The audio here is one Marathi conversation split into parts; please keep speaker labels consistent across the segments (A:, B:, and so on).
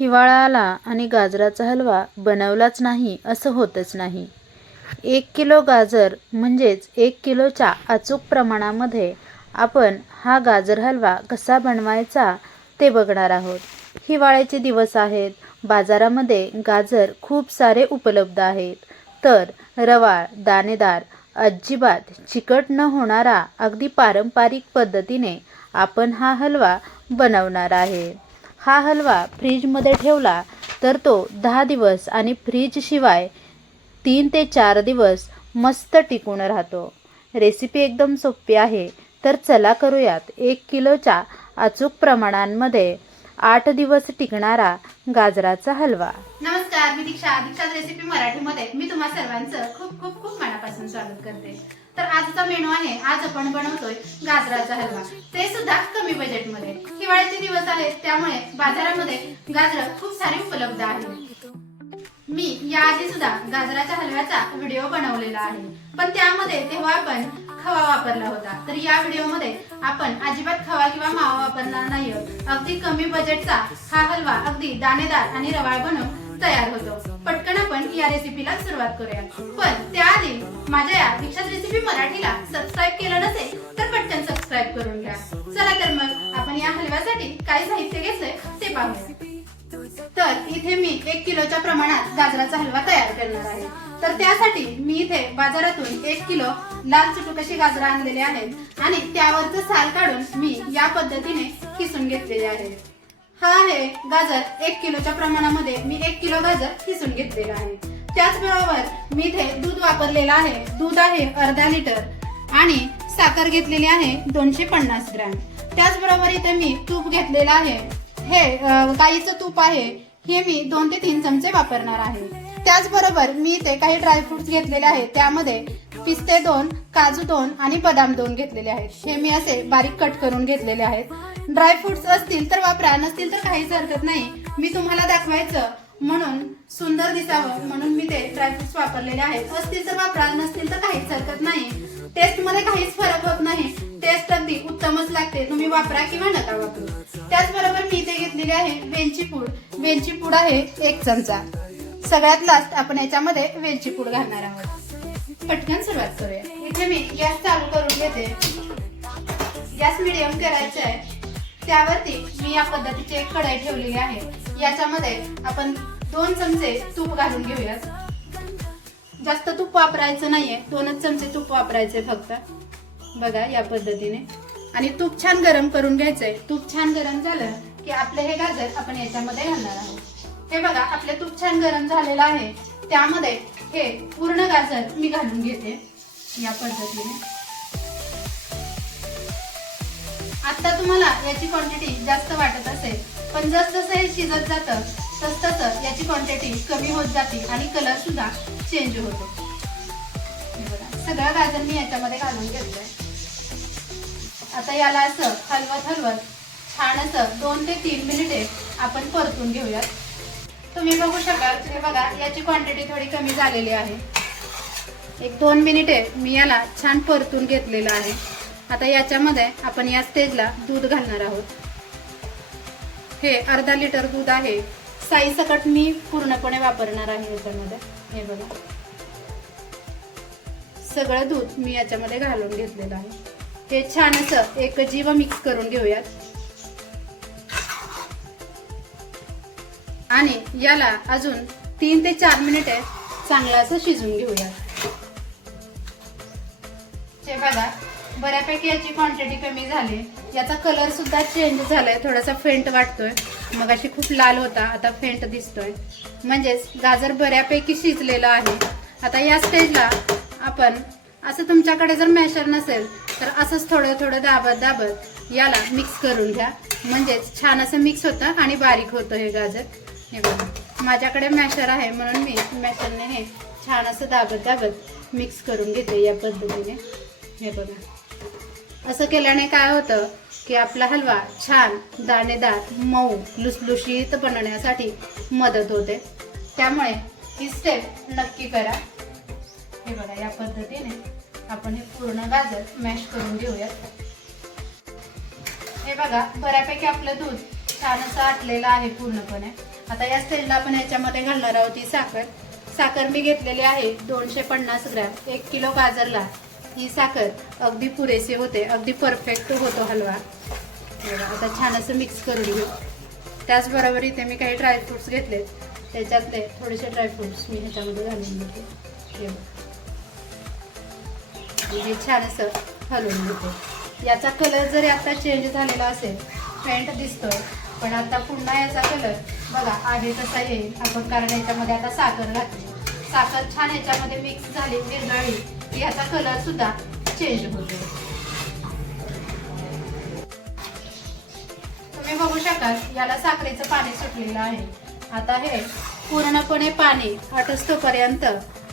A: हिवाळा आला आणि गाजराचा हलवा बनवलाच नाही असं होतच नाही. एक किलो गाजर म्हणजेच एक किलोच्या अचूक प्रमाणामध्ये आपण हा गाजर हलवा कसा बनवायचा ते बघणार आहोत. हिवाळ्याचे दिवस आहेत बाजारामध्ये गाजर खूप सारे उपलब्ध आहेत. तर रवाळ दाणेदार अजिबात चिकट न होणारा अगदी पारंपरिक पद्धतीने आपण हा हलवा बनवणार आहे. हा हलवा फ्रीजमध्ये ठेवला तर तो दहा दिवस आणि फ्रीजशिवाय तीन ते चार दिवस मस्त टिकून राहतो. रेसिपी एकदम सोपी आहे तर चला करूयात. एक किलोच्या अचूक प्रमाणांमध्ये आठ दिवस टिकणारा गाजराचा हलवा.
B: नमस्कार मी दीक्षा. दीक्षा रेसिपी मराठीमध्ये. मी तुम्हा सर्वांचं खूप खूप खूप मनापासून स्वागत करते. तर आजचा मेनू आहे आज आपण बनवतोय गाजराचा हलवा. ते सुद्धा कमी बजेटमध्ये हिवाळ्याचे दिवस आहेत त्यामुळे बाजारामध्ये गाजर खूप सारे उपलब्ध आहेत. मी याआधी सुद्धा गाजराच्या हलव्याचा व्हिडिओ बनवलेला आहे. पण त्यामध्ये तेव्हा आपण खवा वापरला होता. तर या व्हिडिओमध्ये आपण अजिबात खवा किंवा मावा वापरणार नाही अगदी कमी बजेटचा हा हलवा अगदी दाणेदार आणि रवाळ बनवून तयार होतो. पटकन आपण या रेसिपीला सुरुवात करूया. पण त्याआधी माझ्या या दीक्षात रेसिपी मराठीला सबस्क्राईब केलं नसेल तर पटकन सबस्क्राईब करून घ्या. चला तर मग आपण या हलव्यासाठी काय साहित्य घेतलंय ते पाहूया. तर इथे मी एक किलोच्या प्रमाणात गाजराचा हलवा तयार करणार आहे. तर त्यासाठी मी इथे बाजारातून एक किलो लाल चुटुकशी गाजरं आणलेली आहेत आणि त्यावरचं साल काढून मी या पद्धतीने किसून घेतलेले आहे. हा आहे गाजर एक किलोच्या प्रमाणामध्ये मी एक किलो गाजर किसून घेतलेला आहे. त्याचबरोबर मी इथे दूध वापरलेलं आहे. दूध आहे अर्धा लिटर आणि साखर घेतलेली आहे दोनशे पन्नास ग्रॅम. त्याचबरोबर इथे मी तूप घेतलेलं आहे. हे गाईचं तूप आहे. हे मी दोन ते तीन चमचे वापरणार आहे. त्याचबरोबर मी इथे काही ड्रायफ्रुट्स घेतलेले आहेत. त्यामध्ये पिस्ते दोन काजू दोन आणि बदाम दोन घेतलेले आहेत. हे मी असे बारीक कट करून घेतलेले आहेत. ड्रायफ्रुट्स असतील तर वापरा नसतील तर काहीच हरकत नाही. मी तुम्हाला दाखवायचं म्हणून सुंदर दिसावं म्हणून मी ते ड्रायफ्रुट्स वापरलेले आहेत. असतील तर वापरा नसतील तर काहीच हरकत नाही. टेस्टमध्ये काहीच फरक होत नाही. टेस्ट अगदी उत्तमच लागते. तुम्ही वापरा किंवा नका वापरू. त्याचबरोबर मी इथे घेतलेली आहे वेलची पूड. वेलची पूड आहे एक चमचा. सगळ्यात लास्ट आपण याच्यामध्ये वेलची पूड घालणार आहोत. पटकन सुरुवात करूया. इथे मी गॅस चालू करून घेते. गॅस मिडियम करायचा आहे. त्यावरती मी या पद्धतीची एक कढाई ठेवलेली आहे. याच्यामध्ये आपण दोन चमचे तूप घालून घेऊयात. जास्त तूप वापरायचं नाहीये. दोनच चमचे तूप वापरायचे फक्त. बघा या पद्धतीने. आणि तूप छान गरम करून घ्यायचंय. तूप छान गरम झालं की आपले हे गाजर आपण याच्यामध्ये घालणार आहोत. हे बघा आपले तूप छान गरम झालेलं आहे. त्यामध्ये हे पूर्ण गाजर मी घालून घेते या पद्धतीने. आता तुम्हाला याची क्वांटिटी जास्त वाटत असेल पण जस जसं हे शिजत जातं तस तसं याची क्वांटिटी कमी होत जाते आणि कलर सुद्धा चेंज होतो. हे सगळं गाजर मी याच्यामध्ये घालून घेतलंय. आता याला असं हलवत हलवत छान असं दोन ते तीन मिनिटे आपण परतून घेऊयात. तुम्ही बघू शकाल हे बघा याची क्वांटिटी थोडी कमी झालेली आहे. एक दोन मिनिटे मी याला छान परतून घेतलेलं आहे. आता याच्यामध्ये आपण या स्टेजला दूध घालणार आहोत. हे अर्धा लिटर दूध आहे. साई सकट मी पूर्णपणे वापरणार आहे याच्यामध्ये. हे बघा. सगळं दूध मी याच्यामध्ये घालून घेतलेलं आहे. हे छान असं एक जीव मिक्स करून घेऊयात. आणि याला अजून तीन ते चार मिनिटे चांगलं असं शिजून घेऊया ते बघा बऱ्यापैकी याची क्वांटिटी कमी झाली. याचा कलर सुद्धा चेंज झालाय. थोडासा फेंट वाटतोय. मग अशी खूप लाल होता आता फेंट दिसतोय. म्हणजेच गाजर बऱ्यापैकी शिजलेलं आहे. आता या स्टेजला आपण असं तुमच्याकडे जर मॅशर नसेल तर असंच थोडं थोडं दाबत दाबत याला मिक्स करून घ्या. म्हणजेच छान असं मिक्स होतं आणि बारीक होतं हे गाजर. हे बघा. माझ्याकडे मॅशर आहे म्हणून मी मॅशरने हे छान असं दाबत दाबत मिक्स करून घेते या पद्धतीने. हे बघा. असं केल्याने काय होतं की आपला हलवा छान दाणेदार मऊ लुसलुशीत बनवण्यासाठी मदत होते. त्यामुळे ही स्टेप नक्की करा. हे बघा या पद्धतीने आपण हे पूर्ण गाजर मॅश करून घेऊयात. हे बघा बऱ्यापैकी आपलं दूध छान असं आटलेलं आहे पूर्णपणे. आता या स्टेजला आपण याच्यामध्ये घालणार आहोत ही साखर. साखर मी घेतलेली आहे दोनशे पन्नास ग्रॅम एक किलो गाजरला. ही साखर अगदी पुरेसे होते अगदी परफेक्ट होतो हलवा. आता छान असं मिक्स करून घेऊ. त्याचबरोबर इथे मी काही ड्रायफ्रुट्स घेतले त्याच्यातले थोडेसे ड्रायफ्रुट्स मी ह्याच्यामध्ये घालून घेते. हे छान असं हलवून घेते. याचा कलर जरी आता चेंज झालेला असेल फेंट दिसतोय पण आता पुन्हा याचा कलर बघा आहे तसा येईल. आपण कारण याच्यामध्ये आता साखर घातली. साखर छान याच्यामध्ये मिक्स झाली विरघळली की याचा कलर सुद्धा चेंज होतो तुम्ही बघू शकाल याला साखरेचं पाणी सुटलेलं आहे. आता हे पूर्णपणे पाणी आटोस्तोपर्यंत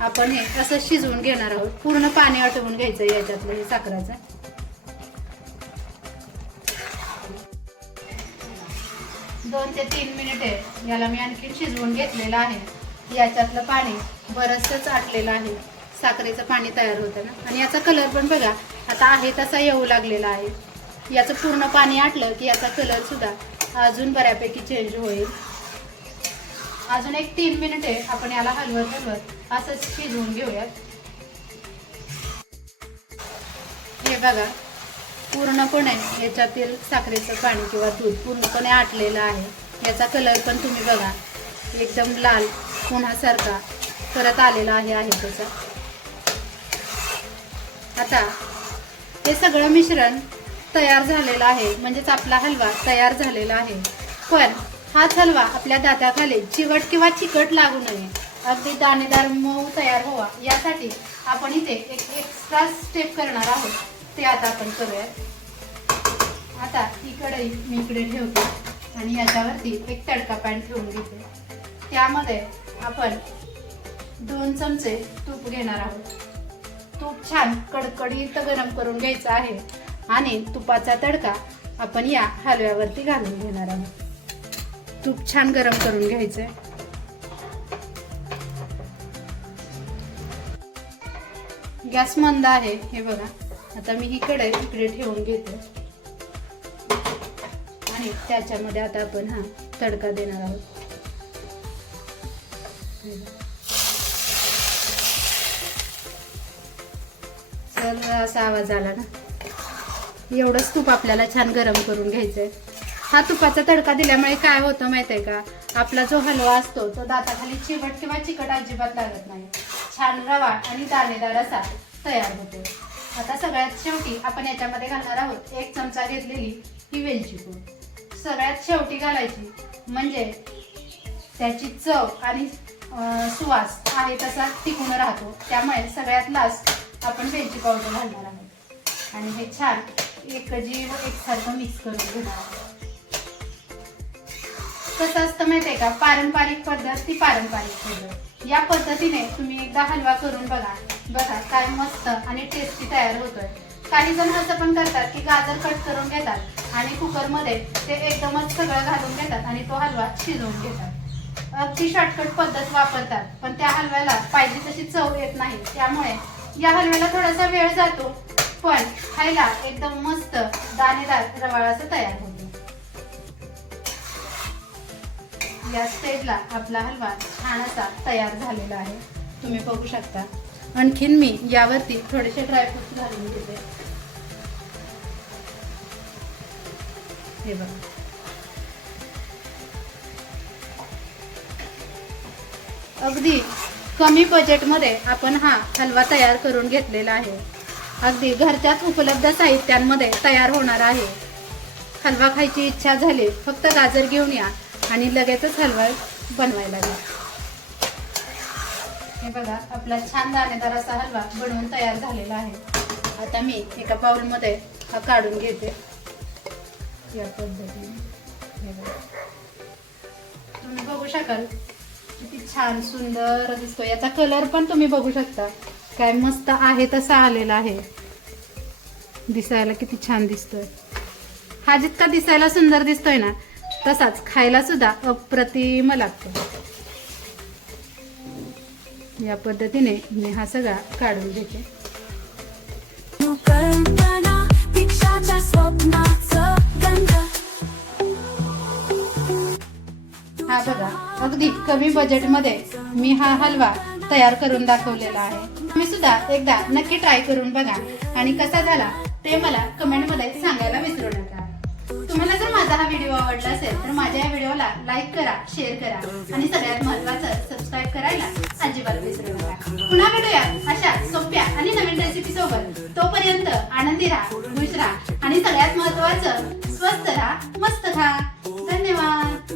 B: आपण हे असं शिजवून घेणार आहोत. पूर्ण पाणी आटवून घ्यायचं याच्यातलं हे साखराचं. दोन ते तीन मिनिटे याला मी आणखी शिजवून घेतलेलं आहे. याच्यातलं पाणी बरंचसं आटलेलं आहे. साखरेचं पाणी तयार होतं ना. आणि याचा कलर पण बघा आता आहे तसा येऊ लागलेला आहे. याचं पूर्ण पाणी आटलं की याचा कलर सुद्धा अजून बऱ्यापैकी चेंज होईल. अजून एक तीन मिनिटे आपण याला हलवत हलवत असंच शिजवून घेऊयात. हे बघा पूर्णपणे याच्यातील साखरेचं पाणी किंवा दूध पूर्णपणे आटलेलं आहे. याचा कलर पण तुम्ही बघा. एकदम लाल पुन्हासारखा परत आलेला आहे आहे त्याचा आता हे सगळं मिश्रण तयार झालेलं आहे. म्हणजेच आपला हलवा तयार झालेला आहे. पण हाच हलवा आपल्या दाताखाली चिवट किंवा चिकट लागू नये. अगदी दाणेदार मऊ तयार व्हावा. यासाठी आपण इथे एक एक्स्ट्रा स्टेप करणार आहोत. ते आता आपण करूयात. आता ही कढई मी इकडे ठेवते आणि याच्यावरती एक तडका पॅन ठेवून घेते. त्यामध्ये आपण दोन चमचे तूप घेणार आहोत. तूप छान कडकडीत गरम करून घ्यायचं आहे आणि तुपाचा तडका आपण या हलव्यावरती घालून घेणार आहोत. तूप छान गरम करून घ्यायचंय गॅस मंद आहे हे बघा. आता मी ही कढई इकडे ठेवून घेते. आणि त्याच्यामध्ये आता आपण हा तडका देणार आहोत. हे चल असा आवाज आला ना. एवढंच तूप आपल्याला छान गरम करून घ्यायचंय. हा तुपाचा तडका दिल्यामुळे काय होतं माहितीये का? आपला जो हलवा असतो तो दाताखाली चिवट किंवा चिकट अजिबात लागत नाही. छान रवा आणि दाणेदार असा तयार होतो. आता सगळ्यात शेवटी आपण याच्यामध्ये घालणार आहोत एक चमचा घेतलेली ही वेलची पूड. सगळ्यात शेवटी घालायची म्हणजे त्याची चव आणि सुवास आहे तसा टिकून राहतो. त्यामुळे सगळ्यात लास्ट आपण वेलची पावडर घालणार आहोत. आणि हे छान एकजीव एकसारखं मिक्स करून घेणार आहोत. कसं असतं माहितीये का? पारंपरिक पद्धत ती पारंपरिक पद्धत. या पद्धतीने तुम्ही एकदा हलवा करून बघा. बघा काय मस्त आणि टेस्टी तयार होतोय. काही जण असं पण करतात की गाजर कट करून घेतात आणि कुकरमध्ये ते एकदमच सगळं घालून घेतात आणि तो हलवा शिजवून घेतात. अगदी शॉर्टकट पद्धत वापरतात पण त्या हलव्याला पाहिजे तशी चव येत नाही. त्यामुळे या हलव्याला थोडासा वेळ जातो पण खायला एकदम मस्त दाणेदार रवाळ असं तयार होतो. या स्टेजला आपला हलवा छान असा तयार झालेला आहे. तुम्ही बघू शकता. आणखीन मी यावरती थोडेसे ड्रायफ्रुट्स घालून घेते. हे बघा. अगदी कमी बजेटमध्ये आपण हा हलवा तयार करून घेतलेला आहे. अगदी घरच्याच उपलब्ध साहित्यांमध्ये तयार होणार आहे. हलवा खायची इच्छा झाली फक्त गाजर घेऊन या आणि लगेचच हलवा बनवायला घ्या हे बघा आपला छान दाणेदार असा हलवा बनवून तयार झालेला आहे. आता मी एका बाउलमध्ये हा काढून घेते. या पद्धतीने. हे बघा. तुम्ही बघू शकाल किती छान सुंदर दिसतो याचा कलर पण तुम्ही बघू शकता. काय मस्त आहे तसा आलेला आहे. दिसायला किती छान दिसतोय. हा जितका दिसायला सुंदर दिसतोय ना तसाच खायला सुद्धा अप्रतिम लागतो. या पद्धतीने मी हा सगळा काढून घेते. हा बघा अगदी कमी बजेटमध्ये मी हा हलवा तयार करून दाखवलेला आहे. तुम्ही सुद्धा एकदा नक्की ट्राय करून बघा आणि कसा झाला ते मला कमेंटमध्ये सांगायला विसरू नका. तुम्हाला जर माझा हा व्हिडिओ आवडला असेल तर माझ्या या करा लाईक करा शेअर करा. आणि सगळ्यात महत्वाचं सबस्क्राईब करायला अजिबात विसरू नका. पुन्हा भेटूया अशा सोप्या आणि नवीन रेसिपी सोबत. तोपर्यंत आनंदी राहा खुश राहा आणि सगळ्यात महत्वाचं स्वस्त राहा मस्त खा धन्यवाद.